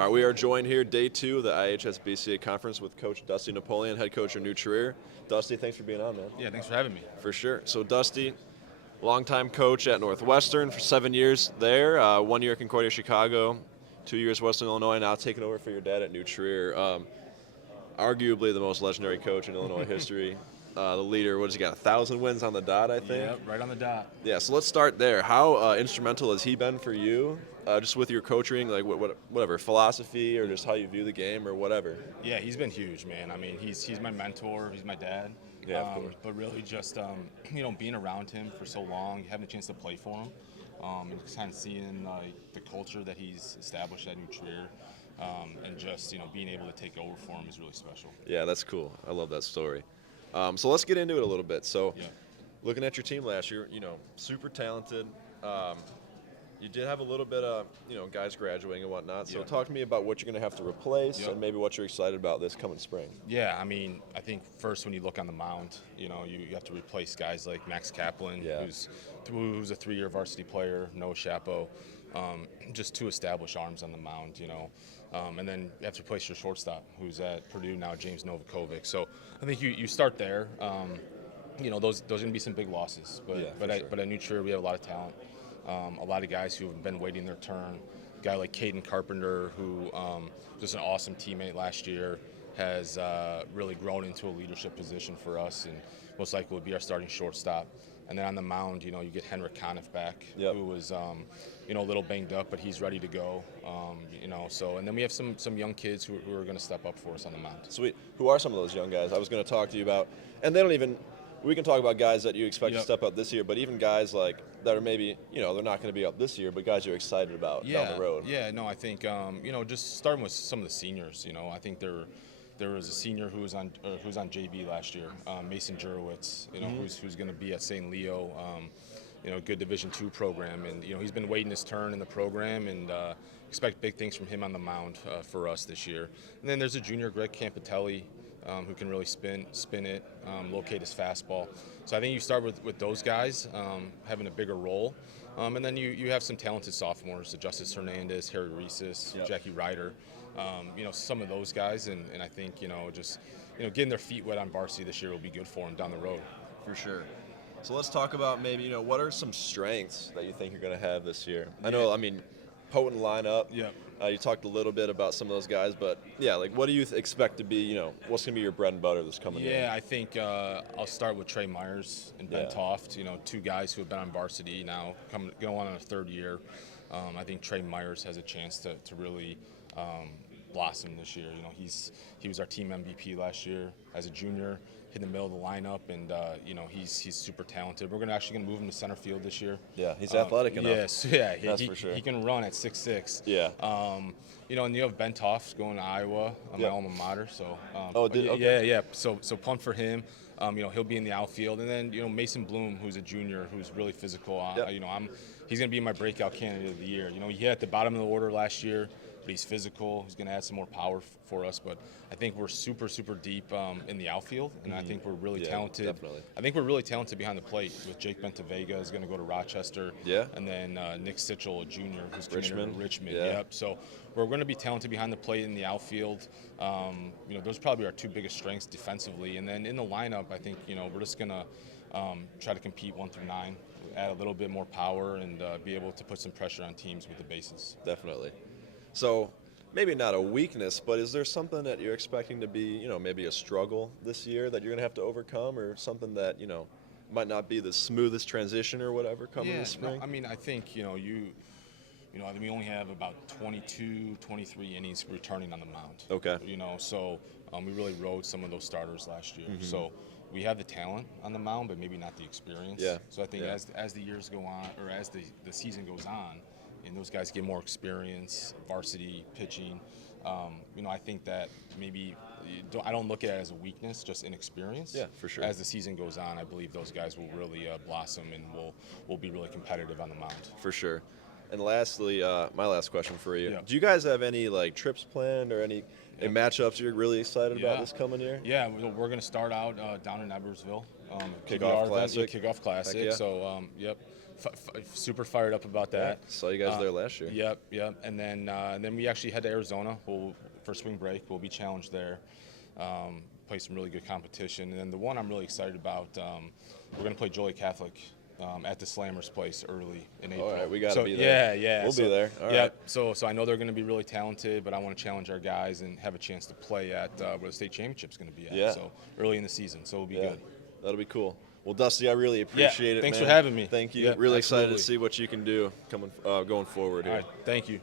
All right, we are joined here, day 2 of the IHSBCA conference with Coach Dusty Napoleon, head coach of New Trier. Dusty, thanks for being on, man. Yeah, thanks for having me. For sure. So, Dusty, longtime coach at Northwestern for 7 years there, 1 year at Concordia, Chicago, 2 years Western Illinois, now taking over for your dad at New Trier. Arguably the most legendary coach in Illinois history. The leader, what has he got, 1,000 wins on the dot, I think? Yeah, right on the dot. Yeah, so let's start there. How instrumental has he been for you, just with your coaching, like whatever, philosophy or just how you view the game or whatever? Yeah, he's been huge, man. I mean, he's my mentor. He's my dad. Yeah, of course. But really just, being around him for so long, having a chance to play for him, and kind of seeing the culture that he's established at New Trier, and just, being able to take over for him is really special. Yeah, that's cool. I love that story. So let's get into it a little bit. So, Yeah. looking at your team last year, super talented. You did have a little bit of, guys graduating and whatnot. So Yeah. talk to me about what you're going to have to replace Yep. and maybe what you're excited about this coming spring. Yeah, I mean, I think first when you look on the mound, you have to replace guys like Max Kaplan, Yeah. who's a 3-year varsity player, Noah Shapo, just 2 established arms on the mound, and then you have to replace your shortstop, who's at Purdue now, James Novakovic. So I think you start there. Those are going to be some big losses, but Yeah, but for sure. at New Trier we have a lot of talent. A lot of guys who have been waiting their turn. A guy like Caden Carpenter, who was an awesome teammate last year, has really grown into a leadership position for us and most likely will be our starting shortstop. And then on the mound, you get Henrik Conniff back, Yep. who was a little banged up, but he's ready to go. So and then we have some young kids who are going to step up for us on the mound. Sweet. Who are some of those young guys? I was going to talk to you about, and they don't even. We can talk about guys that you expect to Yep. step up this year, but even guys like that are maybe, they're not going to be up this year, but guys you're excited about down the road. Yeah, no, I think just starting with some of the seniors. I think there was a senior who was on JV last year, Mason Jurowitz. Who's going to be at St. Leo. Good Division II program, and he's been waiting his turn in the program, and expect big things from him on the mound for us this year. And then there's a junior, Greg Campitelli, who can really spin it, locate his fastball. So I think you start with those guys having a bigger role, and then you have some talented sophomores, Justice Hernandez, Harry Reeses, Yep. Jackie Ryder, some of those guys, and I think getting their feet wet on varsity this year will be good for them down the road. For sure. So let's talk about maybe, what are some strengths that you think you're going to have this year? I know, potent lineup. Yeah. You talked a little bit about some of those guys, but yeah, what do you expect to be, what's going to be your bread and butter this coming year? Yeah, I think I'll start with Trey Myers and Ben Yeah. Toft, 2 guys who have been on varsity now, going on a 3rd year. I think Trey Myers has a chance to really blossom this year. He was our team MVP last year as a junior, hit in the middle of the lineup, and he's super talented. We're actually going to move him to center field this year. Yeah, he's athletic enough. Yes, yeah, That's for sure. He can run at 6'6". Yeah. And you have Ben Toft going to Iowa, my Yep. alma mater. So. Okay. Yeah. So pumped for him. He'll be in the outfield, and then Mason Bloom, who's a junior, who's really physical. Yep. He's going to be my breakout candidate of the year. He hit at the bottom of the order last year, but he's physical. He's going to add some more power for us. But I think we're super, super deep in the outfield, and I think we're really talented. Definitely. I think we're really talented behind the plate. With Jake Bentavega is going to go to Rochester. Yeah. And then Nick Sitchell, a junior, who's coming Richmond. to Richmond. Yeah. Yep. So we're going to be talented behind the plate in the outfield. Those are probably our 2 biggest strengths defensively. And then in the lineup, I think we're just going to try to compete 1 through 9, add a little bit more power, and be able to put some pressure on teams with the bases. Definitely. So maybe not a weakness, but is there something that you're expecting to be, maybe a struggle this year that you're going to have to overcome, or something that, might not be the smoothest transition or whatever coming this spring? No, I think, we only have about 22, 23 innings returning on the mound. Okay. So we really rode some of those starters last year. So we have the talent on the mound, but maybe not the experience. Yeah. So I think Yeah. as the years go on, or as the season goes on, and those guys get more experience, varsity pitching, I think that maybe I don't look at it as a weakness, just inexperience. Yeah, for sure. As the season goes on, I believe those guys will really blossom and will be really competitive on the mound. For sure. And lastly, my last question for you. Yeah. Do you guys have any trips planned or any matchups you're really excited about Yeah. this coming year? Yeah, we're going to start out down in Ebersville. Kickoff Classic. Kickoff Classic. Heck yeah. So, super fired up about that. Saw you guys there last year. Yep. And then we actually head to Arizona for spring break. We'll be challenged there. Play some really good competition. And then the one I'm really excited about, we're going to play Joliet Catholic at the Slammers place early in April. All right, we got to be there. Yeah. We'll be there. All right. So I know they're going to be really talented, but I want to challenge our guys and have a chance to play at where the state championship's going to be at. Yeah. So early in the season, so it'll be good. That'll be cool. Well, Dusty, I really appreciate it. Thanks man. for having me. Thank you. Yeah, really excited to absolutely. see what you can do going forward here. All right, thank you.